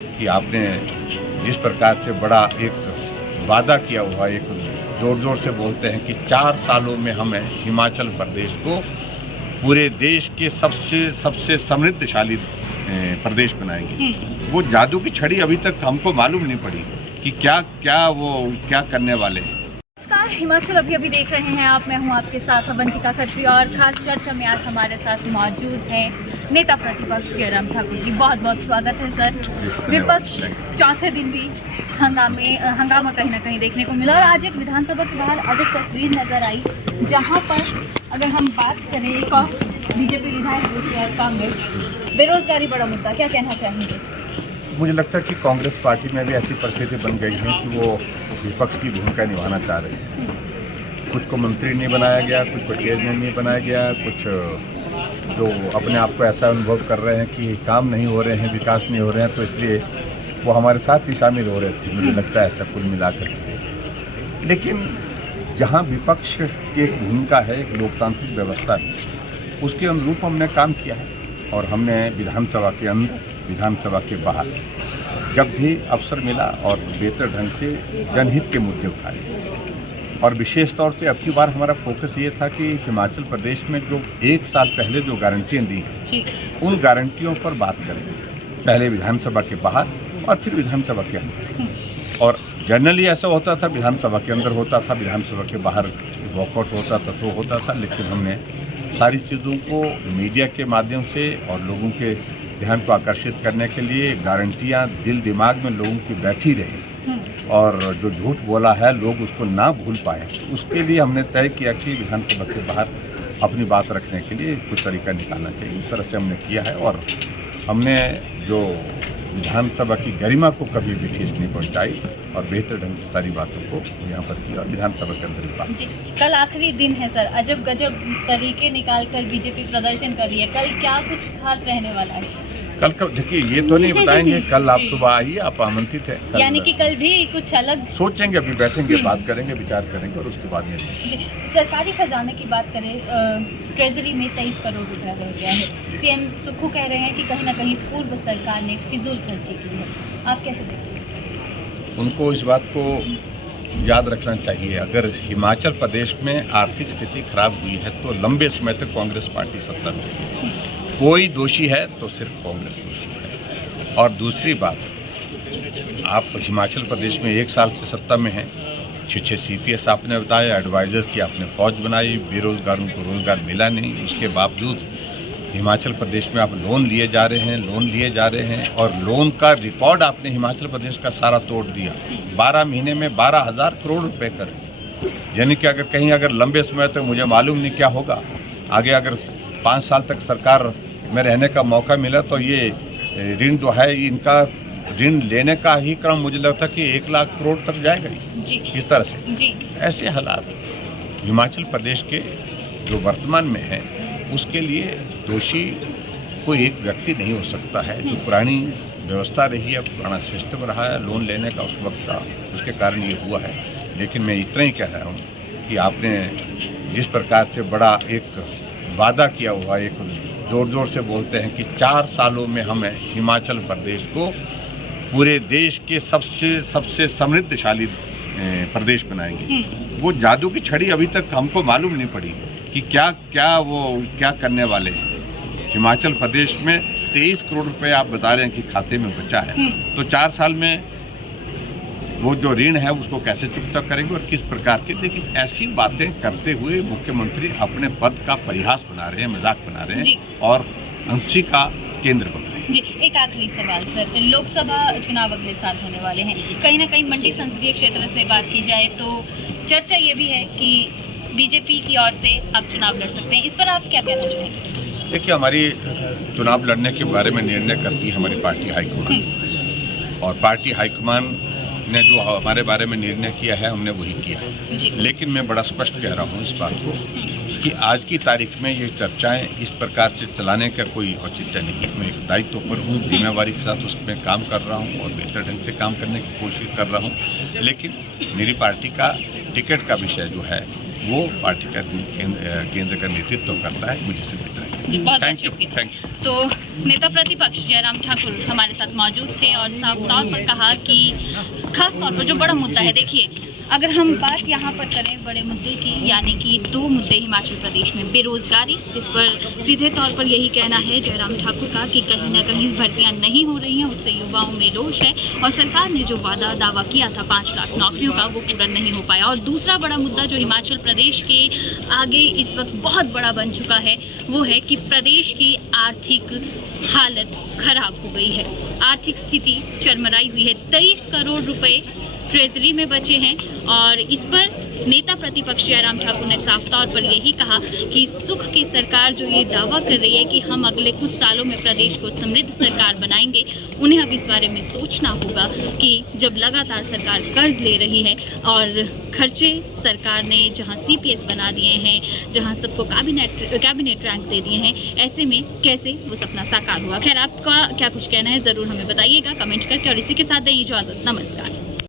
कि आपने जिस प्रकार से बड़ा एक वादा किया हुआ, एक जोर जोर से बोलते हैं कि 4 सालों में हमें हिमाचल प्रदेश को पूरे देश के सबसे समृद्धशाली प्रदेश बनाएंगे। वो जादू की छड़ी अभी तक हमको मालूम नहीं पड़ी कि क्या करने वाले हैं। नमस्कार, हिमाचल अभी देख रहे हैं आप। मैं हूं आपके साथ अवंतिका खत्री और खास चर्चा में आज हमारे साथ मौजूद हैं नेता प्रतिपक्ष जयराम ठाकुर जी। बहुत बहुत स्वागत है सर। विपक्ष चौथे दिन भी हंगामा कहीं ना कहीं देखने को मिला और आज एक विधानसभा के बाहर आज एक तस्वीर नजर आई जहां पर अगर हम बात करें एक और बीजेपी विधायक और कांग्रेस, बेरोजगारी बड़ा मुद्दा, क्या कहना चाहेंगे? मुझे लगता है कि कांग्रेस पार्टी में भी ऐसी परिस्थिति बन गई है कि वो विपक्ष की भूमिका निभाना चाह रहे हैं। कुछ को मंत्री नहीं बनाया गया, कुछ को चेयरमैन नहीं बनाया गया, कुछ जो अपने आप को ऐसा अनुभव कर रहे हैं कि काम नहीं हो रहे हैं, विकास नहीं हो रहे हैं, तो इसलिए वो हमारे साथ ही शामिल हो रहे थे। मुझे लगता है ऐसा कुल मिलाकर के। लेकिन जहाँ विपक्ष की एक भूमिका है, एक लोकतांत्रिक व्यवस्था है, उसके अनुरूप हमने काम किया है और हमने विधानसभा के अंदर, विधानसभा के बाहर जब भी अवसर मिला और बेहतर ढंग से जनहित के मुद्दे उठाए। और विशेष तौर से अब की बार हमारा फोकस ये था कि हिमाचल प्रदेश में जो 1 साल पहले जो गारंटियाँ दी उन गारंटियों पर बात करें, पहले विधानसभा के बाहर और फिर विधानसभा के अंदर। और जनरली ऐसा होता था, विधानसभा के अंदर होता था, विधानसभा के बाहर वॉकआउट होता था तो होता था। लेकिन हमने सारी चीज़ों को मीडिया के माध्यम से और लोगों के ध्यान को आकर्षित करने के लिए गारंटियां दिल दिमाग में लोगों की बैठी रही और जो झूठ बोला है लोग उसको ना भूल पाए, उसके लिए हमने तय किया कि विधानसभा के बाहर अपनी बात रखने के लिए कुछ तरीका निकालना चाहिए। उस तरह से हमने किया है और हमने जो विधानसभा की गरिमा को कभी भी ठेस नहीं पहुंचाई और बेहतर ढंग से सारी बातों को यहाँ पर किया विधानसभा के अंदर ही बात। कल आखिरी दिन है सर, अजब गजब तरीके निकाल कर बीजेपी प्रदर्शन कर रही है। कल क्या कुछ खास रहने वाला है? कल देखिए, ये तो नहीं बताएंगे। कल आप सुबह आइए, आप आमंत्रित है। यानी कि कल भी कुछ अलग सोचेंगे, अभी बैठेंगे, बात करेंगे, विचार करेंगे और उसके बाद में सरकारी खजाने की बात करें, ट्रेजरी में 23 करोड़ रुपया रह गया है। सीएम सुक्खू कह रहे हैं कि कहीं ना कहीं पूर्व सरकार ने फिजूल खर्ची की है। आप कैसे देखते हैं? उनको इस बात को याद रखना चाहिए, अगर हिमाचल प्रदेश में आर्थिक स्थिति खराब हुई है तो लंबे समय तक कांग्रेस पार्टी सत्ता में है। कोई दोषी है तो सिर्फ कांग्रेस दोषी है। और दूसरी बात, आप हिमाचल प्रदेश में 1 साल से सत्ता में हैं, 6 CPS आपने बताया, एडवाइजर्स की आपने फौज बनाई, बेरोजगारों को रोजगार मिला नहीं, उसके बावजूद हिमाचल प्रदेश में आप लोन लिए जा रहे हैं और लोन का रिकॉर्ड आपने हिमाचल प्रदेश का सारा तोड़ दिया। 12 महीने में 12,000 करोड़ रुपए कर, यानी कि अगर लंबे समय तक मुझे मालूम नहीं क्या होगा, आगे अगर 5 साल तक सरकार में रहने का मौका मिला तो ये ऋण जो है, इनका ऋण लेने का ही क्रम मुझे लगता है कि 1 लाख करोड़ तक जाएगा ही। इस तरह से ऐसे हालात हिमाचल प्रदेश के जो वर्तमान में है, उसके लिए दोषी कोई एक व्यक्ति नहीं हो सकता है। जो पुरानी व्यवस्था रही है, पुराना सिस्टम रहा है लोन लेने का उस वक्त का, उसके कारण ये हुआ है। लेकिन मैं इतना ही कह रहा हूँ कि आपने जिस प्रकार से बड़ा एक वादा किया हुआ, एक जोर जोर से बोलते हैं कि 4 सालों में हमें हिमाचल प्रदेश को पूरे देश के सबसे समृद्धशाली प्रदेश बनाएंगे। वो जादू की छड़ी अभी तक हमको मालूम नहीं पड़ी कि क्या करने वाले हैं। हिमाचल प्रदेश में 23 करोड़ रुपए आप बता रहे हैं कि खाते में बचा है, तो 4 साल में वो जो ऋण है उसको कैसे चुकता करेंगे और किस प्रकार के। लेकिन ऐसी बातें करते हुए मुख्यमंत्री अपने पद का परिहास बना रहे हैं, मजाक बना रहे हैं और हंसी का केंद्र बन रहे हैं। जी, एक आखिरी सवाल सर, लोकसभा चुनाव अगले साल होने वाले हैं। कहीं ना कहीं मंडी संसदीय क्षेत्र से बात की जाए तो चर्चा ये भी है कि बीजेपी की ओर से आप चुनाव लड़ सकते हैं, इस पर आप क्या कहना चाहेंगे? देखिए, हमारी चुनाव लड़ने के बारे में निर्णय करती है हमारी पार्टी हाईकमान और पार्टी हाईकमान ने जो हमारे बारे में निर्णय किया है हमने वही किया है। लेकिन मैं बड़ा स्पष्ट कह रहा हूँ इस बात को कि आज की तारीख में ये चर्चाएं इस प्रकार से चलाने का कोई औचित्य नहीं। मैं एक दायित्व पर हूँ, जिम्मेवारी के साथ उसमें काम कर रहा हूँ और बेहतर ढंग से काम करने की कोशिश कर रहा हूँ। लेकिन मेरी पार्टी का टिकट का विषय जो है वो पार्टी का केंद्र का नेतृत्व करता है, मुझे सिर्फ इतना ही। जी, बहुत थैंक यू शुक्रिया। Thank you. तो नेता प्रतिपक्ष जयराम ठाकुर हमारे साथ मौजूद थे और साफ तौर पर कहा कि खास तौर पर जो बड़ा मुद्दा है, देखिए अगर हम बात यहाँ पर करें बड़े मुद्दे की, यानी कि 2 मुद्दे हिमाचल प्रदेश में, बेरोजगारी, जिस पर सीधे तौर पर यही कहना है जयराम ठाकुर का कि कहीं ना कहीं भर्तियाँ नहीं हो रही हैं, उससे युवाओं में रोष है और सरकार ने जो दावा किया था 5 लाख नौकरियों का, वो पूरा नहीं हो पाया। और दूसरा बड़ा मुद्दा जो हिमाचल प्रदेश के आगे इस वक्त बहुत बड़ा बन चुका है, वो है कि प्रदेश की आर्थिक हालत खराब हो गई है, आर्थिक स्थिति चरमराई हुई है। 23 करोड़ रुपए ट्रेजरी में बचे हैं और इस पर नेता प्रतिपक्ष जयराम ठाकुर ने साफ तौर पर यही कहा कि सुख की सरकार जो ये दावा कर रही है कि हम अगले कुछ सालों में प्रदेश को समृद्ध सरकार बनाएंगे, उन्हें अब इस बारे में सोचना होगा कि जब लगातार सरकार कर्ज ले रही है और खर्चे सरकार ने जहां CPS बना दिए हैं, जहां सबको कैबिनेट रैंक दे दिए हैं, ऐसे में कैसे वो सपना साकार हुआ। खैर, आपका क्या कुछ कहना है ज़रूर हमें बताइएगा कमेंट करके और इसी के साथ दें इजाज़त। नमस्कार।